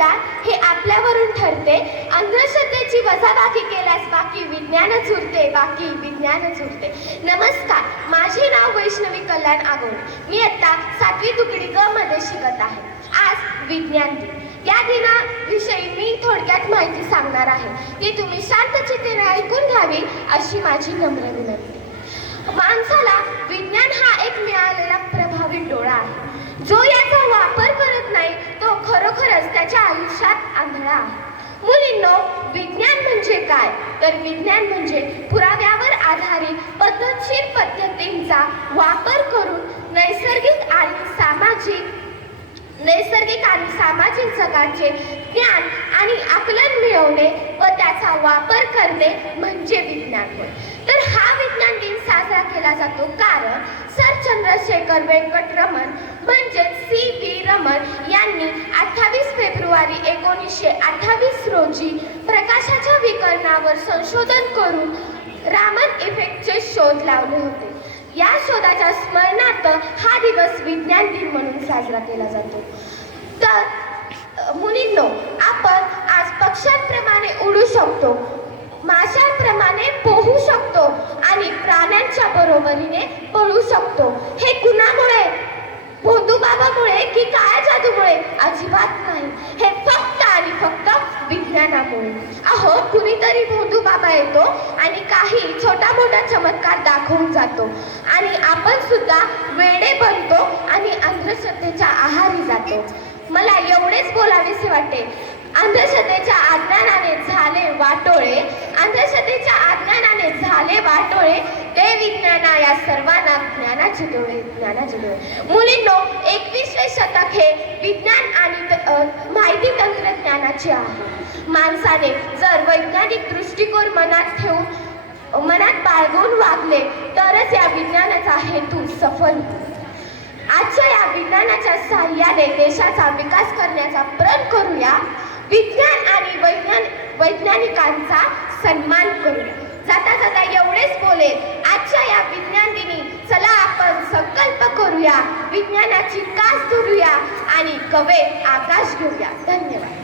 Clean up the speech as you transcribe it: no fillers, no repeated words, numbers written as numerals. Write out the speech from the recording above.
मतदान हे आपल्यावरून ठरते. अंधश्रद्धेची वजाबाकी केल्यास बाकी विज्ञानच उरते, बाकी विज्ञानच उरते. नमस्कार, माझे नाव वैष्णवी कल्याण आगोळे. मी आता 7वी तुकडी ग मध्ये शिकत आहे. आज विज्ञान दिन. या दिनाविषयी मी थोडक्यात माहिती सांगणार आहे, ती तुम्ही शांत चित्तेने ऐकून घ्यावी अशी माझी नम्र विनंती. माणसाला विज्ञान हा एक मिळालेला प्रभावी डोळा आहे. जो याचा वापर करत नाही तो खरोखरच त्याच्या आयुष्यात आंधळा आहे. मुलींनो, विज्ञान म्हणजे काय? तर विज्ञान म्हणजे पुराव्यावर आधारित पद्धतशीर पद्धतींचा वापर करून नैसर्गिक आणि सामाजिक जगाचे ज्ञान आणि आकलन मिळवणे व त्याचा वापर करणे म्हणजे विज्ञान होय. तर हा विज्ञान दिन साजरा केला जातो कारण सर चंद्रशेखर वेंकट रमन म्हणजे C.V. रमन यांनी 28 फेब्रुवारी 1928 रोजी प्रकाशाच्या विकर्णावर संशोधन करून रामन इफेक्टचे शोध लावले होते. या शोधाच्या स्मरणार्थ हा दिवस विज्ञान दिन म्हणून साजरा केला जातो. तर मुलींनो, आपण आज पक्ष्यांप्रमाणे उडू शकतो, माशांप्रमाणे पोहू शकतो आणि प्राण्यांच्या बरोबरीने पळू शकतो. हे कुणामुळे? भोंदूबाबामुळे की काळ्या जादूमुळे? अजिबात नाही. हे फक्त आणि फक्त विज्ञानामुळे. अहो, कुणीतरी भोंदूबाबा येतो आणि काही छोटा मोठा चमत्कार दाखवून जातो आणि आपण सुद्धा वेडे बनतो आणि अंधश्रद्धेच्या आहारी जातो. मला एवढेच बोलावेसे वाटते. अंधश्रद्धेच्या अज्ञानाने झाले वाटोळे, अंधश्रद्धेच्या अज्ञानाने झाले वाटोळे, ते विज्ञाना या सर्वांना ज्ञानाचे डोळे, ज्ञानाचे डोळे. मुलींनो, 21वे शतक हे विज्ञान आणि माहिती तंत्रज्ञानाचे आहे. माणसाने जर वैज्ञानिक दृष्टिकोन मनात बाळगून वागले तरच या विज्ञानाचा हेतू सफल होतो. आजच्या या विज्ञानाच्या साहाय्याने देशाचा विकास करण्याचा प्रण करूया. विज्ञान आणि वैज्ञानिकांचा सन्मान करूया. जाता जाता एवढेच बोलेल. आजच्या या विज्ञान दिनी चला आपण संकल्प करूया, विज्ञानाची कास धरूया आणि कवे आकाश घेऊया. धन्यवाद.